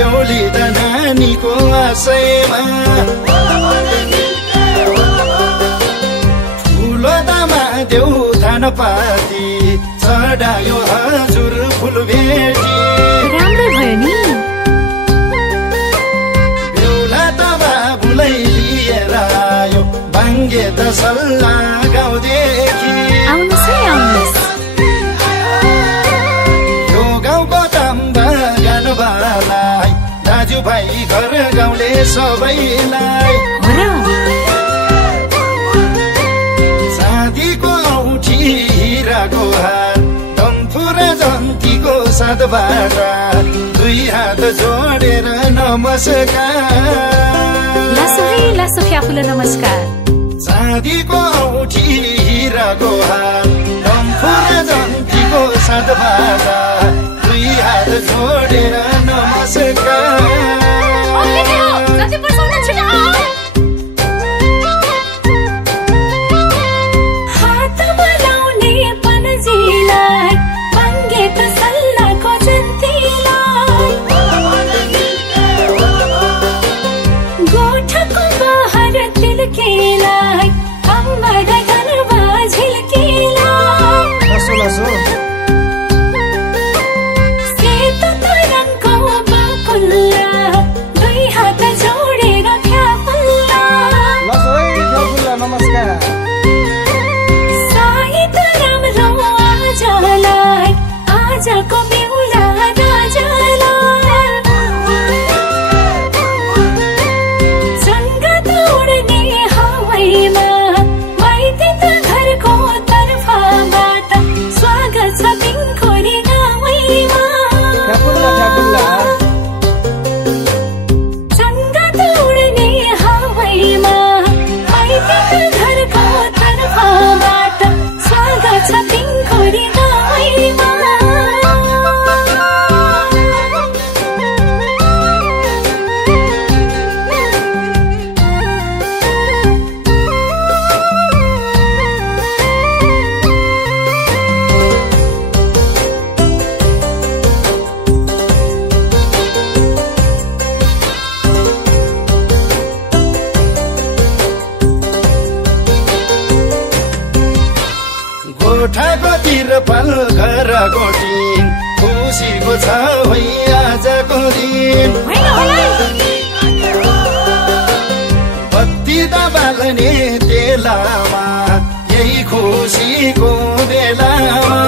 बेहुली त नानीको आशयमा ठुलो दामा देउ थानपाती चढायो हजुर फुल भेटी राम्रो भयो नि बेहुला त बाबुलाई लिएर आयो बाङ्गे त सल्लाह गाउँदेखि आउनुहोस् है आउनुहोस् यो गाउँको ताम्बा गानबालाई दाजुभाइ घर गाउँले सबैलाई चाँदीको औठी हिराको हार डम्फु र जन्तीको साथबाट दुई हात जोडेर नमस्कार लासो है लासो फ्याफुला नमस्कार चाँदीको औठी हिराको हार डम्फु र जन्तीको साथबाट दुई हात जोडेर नमस्कार गोठाको तिरपाल घर गोटिन खुसीको छ है आजको दिन बत्ती त बाल्ने बेलामा यही खुसीको बेलामा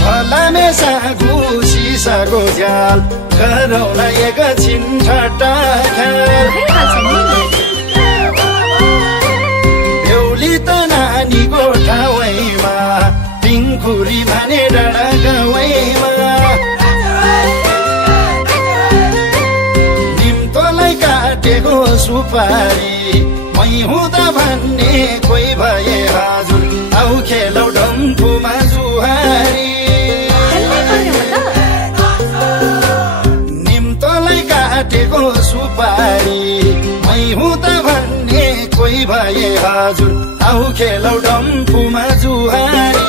फलामे सागु सिसाको झ्याल गरौँला एकछिन ठट्टा ख्याल बेहुली त नानीको ठाउँमा पिङखुरी भने डाँडा गाउँमा निम्तोलाई काटेको सुपारी मै हुँदा भन्ने कोही भए हजुर आउ खेलौ डम्फुमा जुहारी निम्तोलाई काटेको सुपारी मै हुँदा भन्ने कोही भए हजुर आउ खेलौ डम्फुमा जुहारी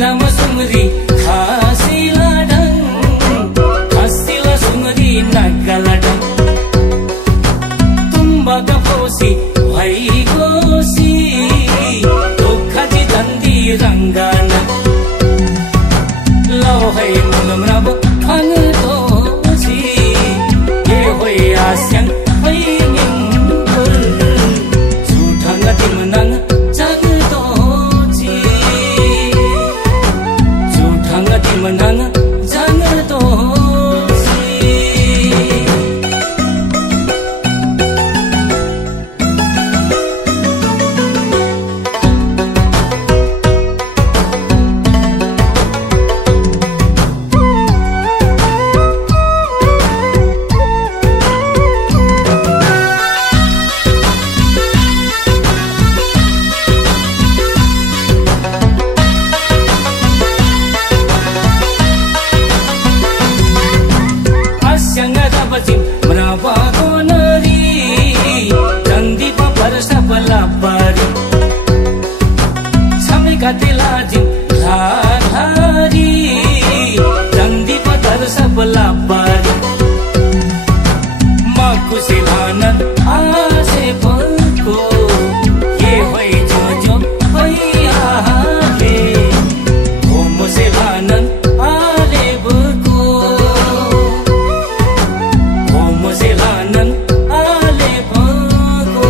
लामा सुंगरी खासिला ढंग खासिला सुंगरी नागाला ढंग तुम्बा का फोसी भाई गोसी दोखाजी दंदी रंगाना लो है मुलम रब फंग तोसी ये होय आस्यन होय निंगुल झूठंग तिमनंग जग तोची झूठंग तिमनंग जग तोची Katilajin dhari dandi padar sabla bari maku silanan ase palko ye hoy jojo hoy aale homo silanan aale buko homo silanan aale buko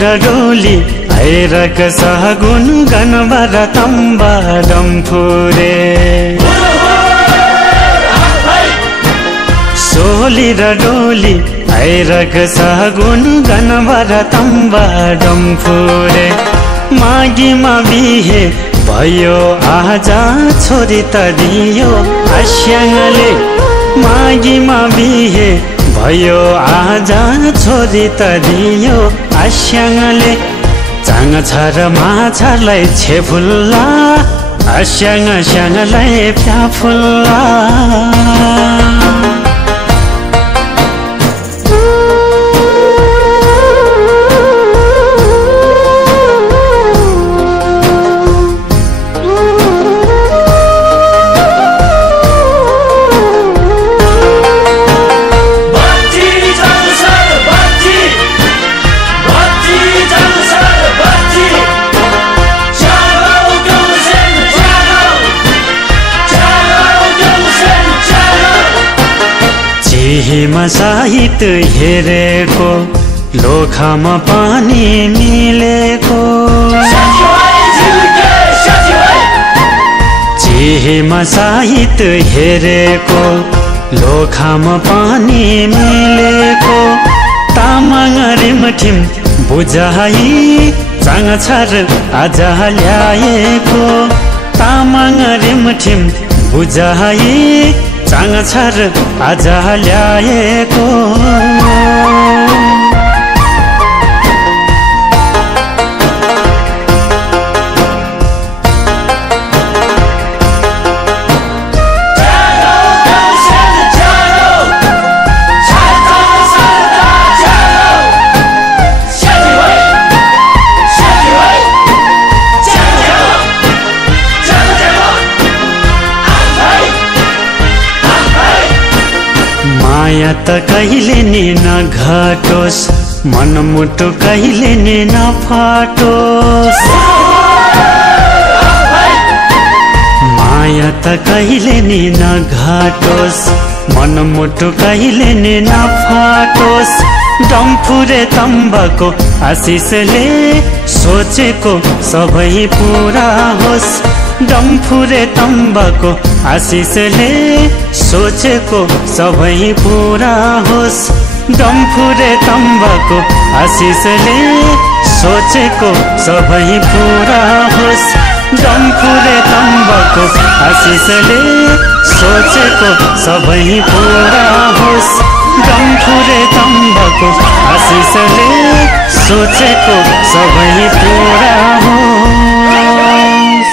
र डोली भैरक सगुन गनबर तम्बा डम्फुरे सोली र डोली भैरक सगुन गनबर तम्बा डम्फुरे मागीमा बिहे भयो आजा छोरी त दियो आस्याङले मागीमा बिहे भयो आजा छोरी त दियो आस्याङले चाङ छर माछालाई छेफुल्ला आस्याङ स्याङलाई फ्याफुल्ला हिमा साहित हेरेको लोखामा पानी मिलेको चिहिमा साहित हेरेको लोखामा पानी मिलेको तामाङ रिमठिम बुझाइ चाङ छर आज ल्याएको तामाङ रिमठिम बुझाइ चाङ छर आज ल्याएको माया त कहिले नि नघटोस् मनमुटु कहिले नि नफाटोस् माया त कहिले नि नघटोस् मनमुटु कहिले नि नफाटोस् डम्फुरे तम्बाको आशिषले सोचेको सबै पुरा होस् डम्फुरे तम्बाको आशिषले सोचेको सबै पुरा होस् डम्फुरे तम्बाको आशिषले सोचेको सबै पुरा होस् डम्फुरे तम्बाको आशिषले सोचेको सबै पुरा होस् डम्फुरे तम्बाको आशिषले सोचेको सबै पुरा होस्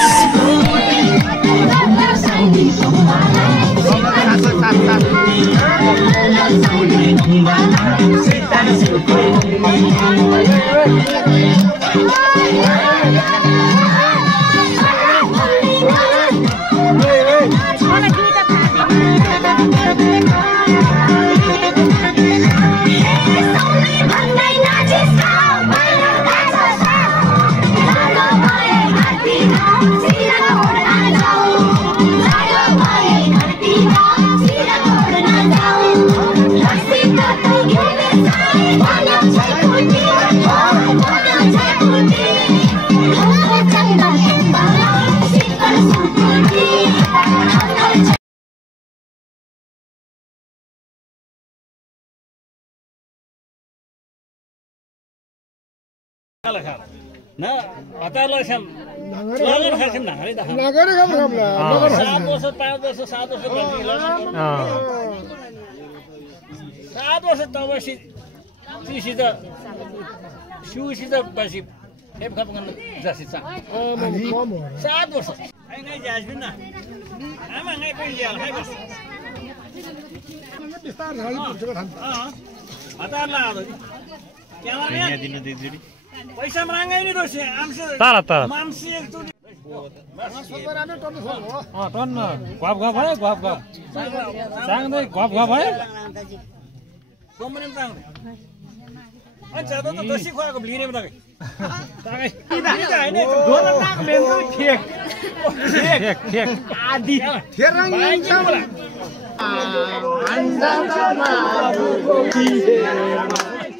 ना हतार लक्षम लगन खाछम नागरे देखा नागरे खबर खबला 7 वर्ष 5 वर्ष 7 वर्ष गर्दिला 7 वर्ष तबसी तिसी त सुसी त बसी हेप खप गर्न जसी छ 7 वर्ष ngay जास्बिन ना आमा ngay पनि ज्याल खाइ बस विस्तार झाडी पुग्छ खान हतार ला क्यामेरा दिनु दिजुडी पैसा मांगाइ नि दोसे आमसे तारा मामसी एकचोटी टन्न गफ गफ है गफ गफ सांगदै गफ गफ है कोमरेम सांगदै अनि ज्यादा त दसी खुवाको लिरेम त ताकै इदा हैन दोन टाक मेन ठेक आदि थेरङ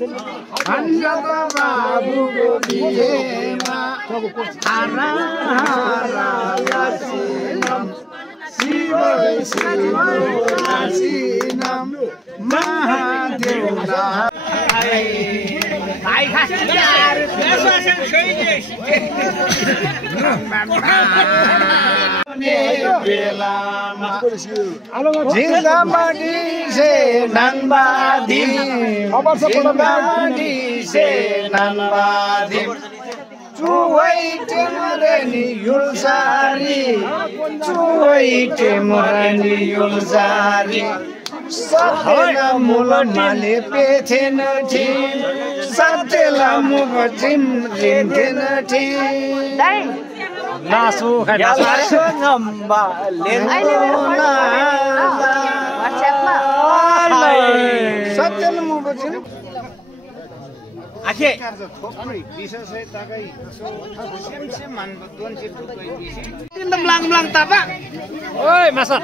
अन्यत बाबुको बिहेमा हारा हारा लासिनम शिवै शिवै लासिनम महादेवला भाइ खास यार बेसासन छैन बेलामा झिङ्गामाडी से ननबादी झिङ्गामाडी से ननबादी चुवै टेमरनी युलसारी चुवै टेमरनी युलसारी सतेला मुलमाले पेथेन थिम सतेला मुग जिम रिन्थेन थिम लासो यासो नम्बा लेना सतेला मुग जिम आखे Belang-belang tapa? Oi, Masar.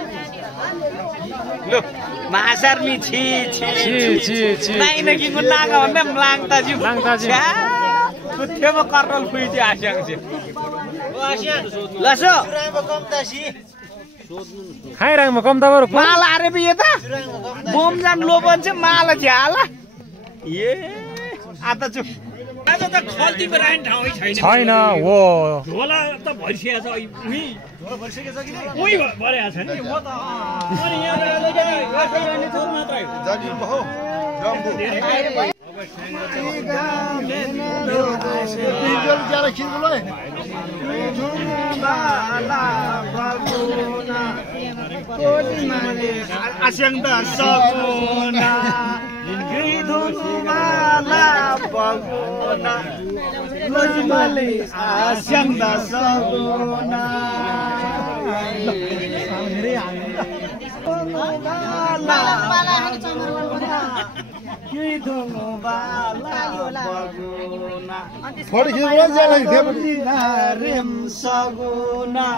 Loh, Masar mi chi. Nai lagi belang apa belang taju. Belang taju. Kutia mau karol kui je asyang je. Laso. Hai rang ma kom ta baru. Mal are piye ta? Bom jan loban che mal jala. Ye. आता छु आज त खल्ती बराइन ठाउँै छैन हो ढोला त भरिसिया छ उही ढोला भरिसिया छ कि उही भरेको छ नि म त अनि यहाँ गाडी थोर मात्रै जाजी हो रम्बु डिजल ज्यादा खिच्नु ल झुम्बाला बगुना कोलीमाले आस्याङ त सगुना गिधुमाला बगुना कोलीमाले आस्याङ त सगुना फोटो खिच्नु रेम सगुना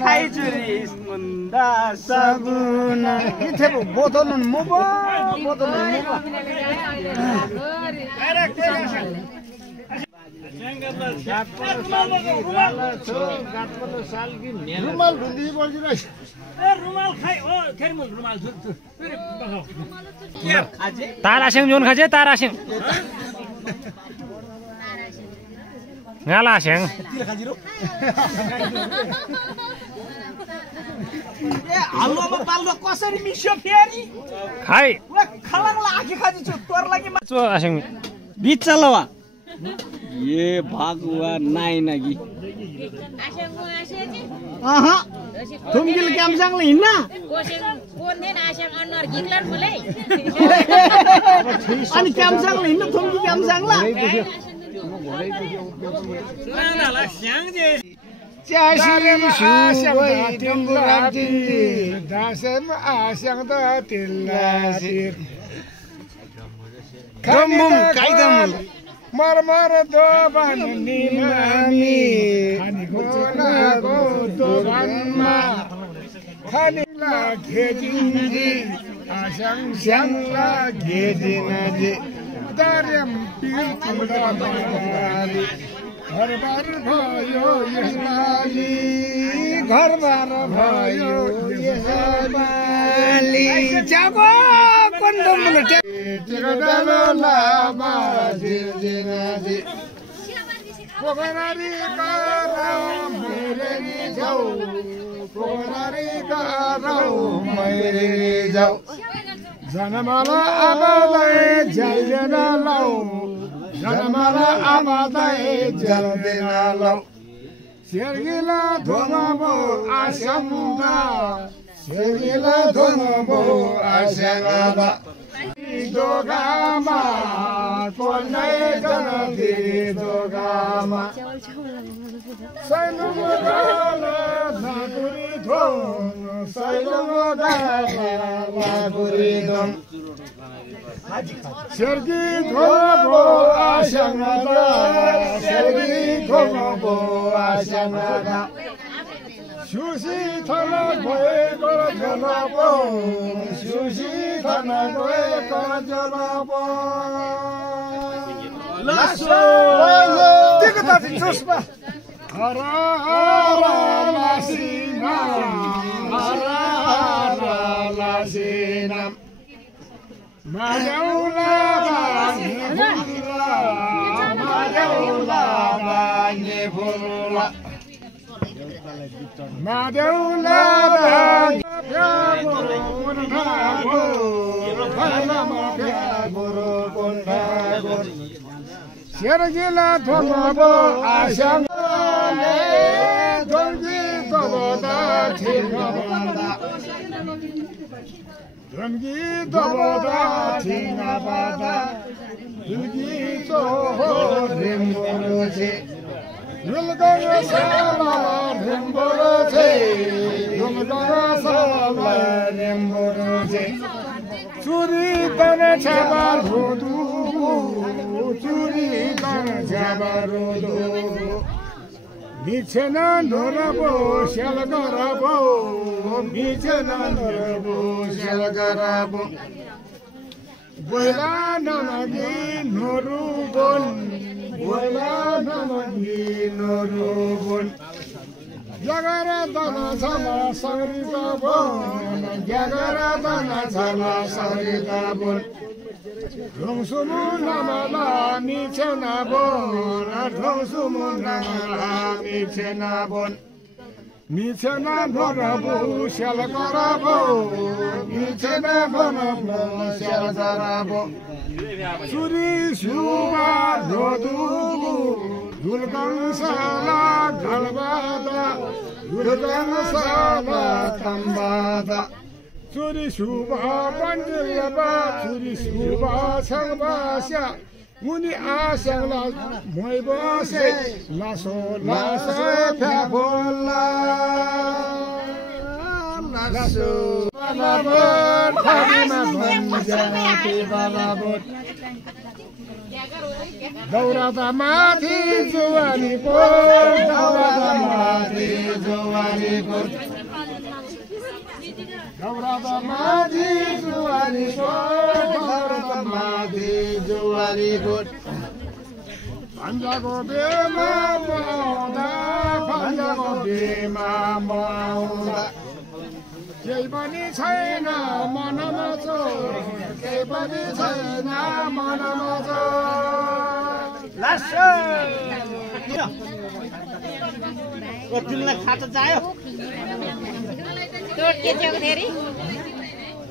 खाइचुरी मुन्दा सगुना के बोतल मुबो बोतल रुमाल ढुन्दी बजिरहेछ रुमाल खाइ हो थेर्मल रुमाल तारासिङ जोन खाजे तारासिङ ngalasyang हालुवा पाल्लो कसरी मिस्यो फेरि खाइ खलाङ लागि खाजु छु तोर लागि चो आसिङ बीच चलवा ये भगवान नाइ नगी आशंगो आशेची आहा तुमगिल क्यामसाङले हिँड्न कोसेङ कोन देन आशंग अनर गिक्लन मलाई अनि क्यामसाङले हिँड्न तुमगी क्यामसाङला नानाला स्याङजे च्यासिरी सुबै टिङ्गुराटी दासेम आस्याङ त तिल्लासिर खम्बुम काइदम मरमर दोबान निमामी खानीको दोबानमा खानीला घेजिन्जी आस्याङ स्याङला घेजिनजी दर्यम पिल्कुडाबारी घरबार भयो यसपालि घरबार भयो यसपालि जागो कोन्दमुल टेकडालो लामा जिजिनाजी पोखरारी कराउ मेरेरी जाऊ पोखरारी कराउ मेरेरी जाऊ जनमाला आमालाई जाइदेन लाऊ जनमाला आमालाई जाइदेन लाऊ सेर्गिला धोमाबो आस्याङदा सेर्गिला धोमाबो आस्याङदा दोगामा कोनै जनदी दोगामा सैलुङो डाला नागुरी धोम सैलुङो डाला नागुरी धोम सेर्गी धोमो आस्याङदा सेर्गी धोमो आस्याङदा सुसी थाना गएको जलाबो सुसी थाना गएको जलाबो Tiga tadi cuspa. Hara hara lasina, hara hara lasina. Majaula bani burla, majaula bani burla. Majaula bani Sergila thomabo asangale donggi toboda thingabada donggi toboda thingabada donggi toho remborose yulgara sala remborose yulgara sala remborose churi tane chabar hodu churi tane chabar hodu michena norabo shalgarabo michena norabo shalgarabo boila namagi norubon boila namagi norubon jagara dana sama sarita bon jagara dana sama sarita bon rongsumu namala michena bon rongsumu namala michena bon michena borabu shalgarabo michena borabu shalgarabo suri suba rodu dulgang sala galbada dulgang sala tambada suri suba panjilaba suri suba sangbasya muni asangla moibose laso laso pyabola laso balabot padima banjati balabot Daurada mati juwani pur Daurada mati juwani pur Daurada mati juwani pur Daurada mati juwani pur Panjago bima mauda Panjago bima mauda केही पनि छैन मनमा जो केही पनि छैन मनमा जो तिमीलाई खाटा चाहियो तोड्के चौधरी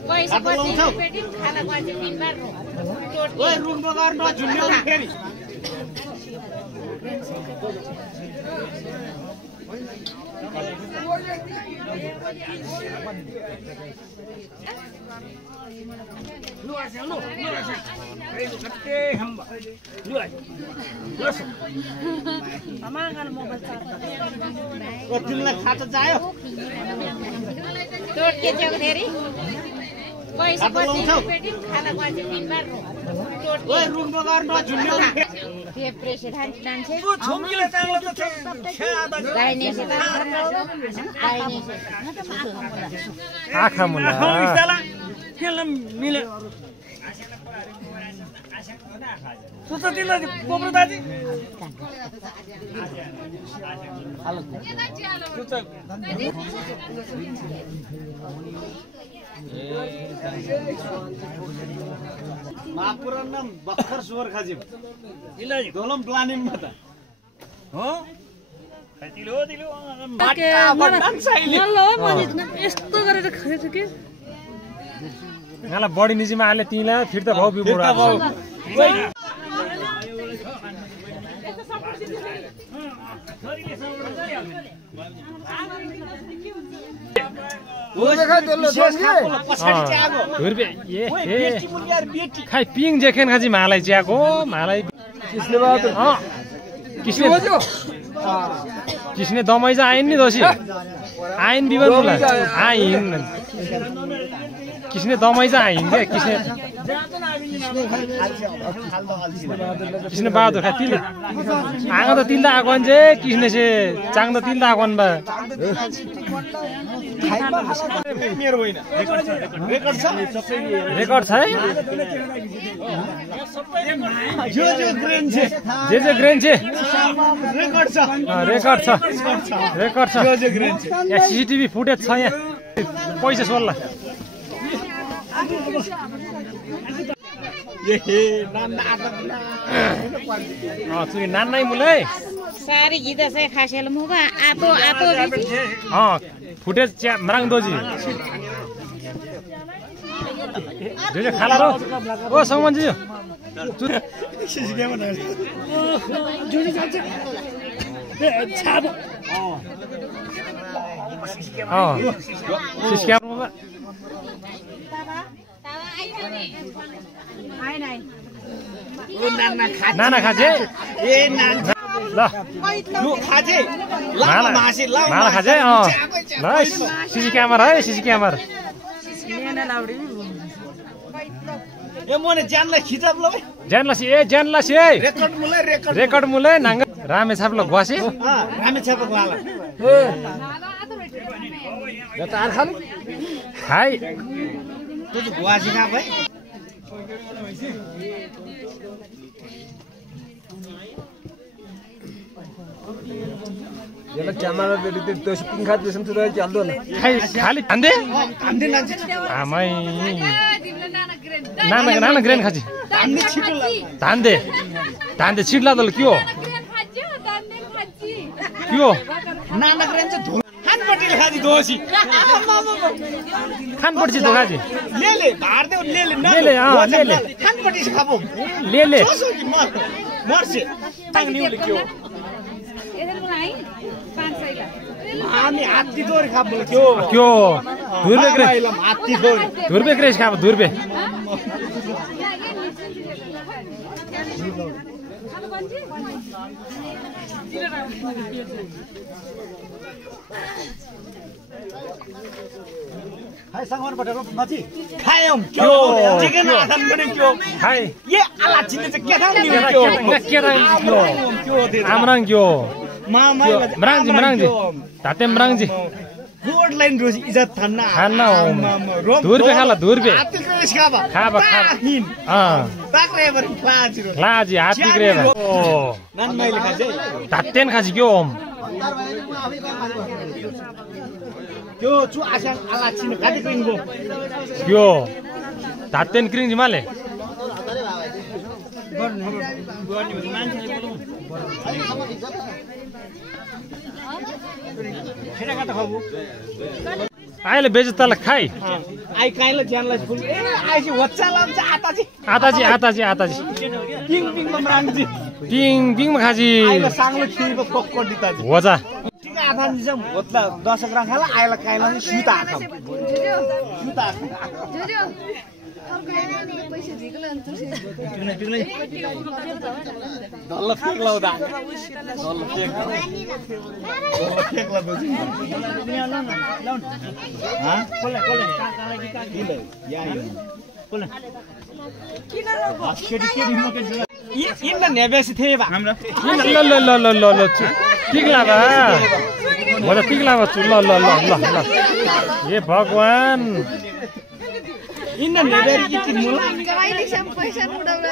पैसा पछि पेटी खाना पछि दिनभर ओए रुम बगार नझुन्ड्याउ फेरि तिमीलाई खाटा चाहियो तोड्के चौधरी पैसा पछि पेटी खाना पछि दिनभर ओए रुम बगार नझुन्ड्याउ त्यो प्रेसर डान्से छोमीले तालो त गाइने से गाइने आँखा मुला खेल्न मिले तँ त तिमीलाई गोब्रो दाजी महापुराण नाम भर्खर स्वर खाजिम दोलम प्लानिङमा त हो यस्तो गरेर खाएछ के यहाँलाई बढी निजीमा आले तिमीलाई फिर्ता भाउ बिबोरा खाइ पिङ जेखेन खाजी मालाई च्याको मालाई किसने दमाई जा आइन नि दोषी आइन विवाद बोला आइन किसने दमाई जा आइन के किसने बहादुर खा तिल आगा त तिल दा आगन जे किसने से चाङ त तिल दा आगन बा मेरो होइन रेकर्ड छ रेकर्ड छ है जो ग्रेन छ जे ग्रेन छ रेकर्ड छ रेकर्ड छ रेकर्ड छ जो ग्रेन छ यहाँ सीसीटीभी फुटेज छ यहाँ पैसा सोल्ला चुरी नान्नै मुलै सारी गीत चाहिँ खासेल मुगा आतो आतो फुटेज मराङ दोजी जो खाला रो ओ सौमनजी सीसी क्यामेरा सीसी क्यामेरा नाना खाजे ए नाना ल लु खाजे माला मासी ल माला खाजे ल सीसी क्यामेरा है सीसी क्यामेरा ए मोने जानलाई खिचाब ल जानलासी ए जानलासी ए रेकर्ड मुले नांग रामे छापलो ग्वासे रामे छापको वाला यो तार खानु खाइ त्यो त ग्वासी ना भाइ याला क्यामेरा देते तो शूटिंग खात दिसम तुला चाललो ना खाइ खाली खान्दे आन्दे नाच आमै नाना ग्रेन खाजी आन्दे छिटो धान्दे छिटला दल के हो के हो नाना ग्रेन चाहिँ धो खानपट्टि खाजी दोसी खानपट्टि धोखाजी ले भार देऊ ले ले खानपट्टि खाबो ले मर्से टाङ्निउले के हो हामी हात्ती दोरी खाबो के हो धुर्बे ग्रेस हात्ती दोरी धुर्बे ग्रेस खाबो धुर्बे खाइ संगमर बटेर नची खायम के चिकन आथन पनि के खाइ ये आला चिने चाहिँ के थाहा के आमराङ के मामा मराङजी ताते मराङजी गोड लाइन रोज इज्जत थान्ना खाना हो धुर्बे खाला धुर्बे हात्ती ग्रेस खाबा खाबा ताक्रे बरी प्लाजिरो लाजी हात्ती ग्रेबा ओ नन मैले खाजे तातेन खाजी के ओम त्यो चु आसान आला चिने काटे किंगो यो तातेन क्रिङ जिमाले आइले बेजतल खाइ आई काइले ज्यानलाई फुल ए आइसी वच्चा लान्छ आताजी किङ पिङ मराङजी पिङ खाजी आइले सांगले खिरको पक्क दिताजी होजा ठीक आथा जी जम होतला 10 ग्राम खाला आइले काइले सुता आखम सुता पैसा झिकला अनि पिग्नै दल्ल फेक लाउदा दल्ल फेक ला दोजी हा कोले काकालाई किले या कोले किन रो केडी मके इन नेबेस थे बा हाम्रो ल टिकला बा म त टिकला बा ल ए भगवान इन नेबेरी इति मुला कमाइले सम पैसा उडाउला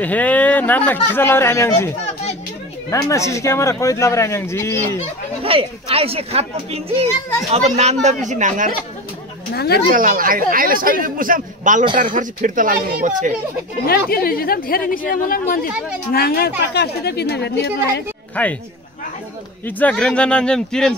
ए हे नाना खिचा लाउरे आम्याङजी नाना सीसी क्यामेरा कोइद लाउरे आम्याङजी खै आइसे खाटको पिन्जी अब नान्दा पिसी नाङ्गर चला आइले सबै मुसम बालोटार खर्च फिर्ता लाग्नु बच्छे यहाँ त्यो भिजिदम धेरै निस्किदा मलाई मन्दिर नाङ्गा पाका सिधै पिन भेट्ने खाइ इज्जा ग्रेन्जा नान्जेम तिरेम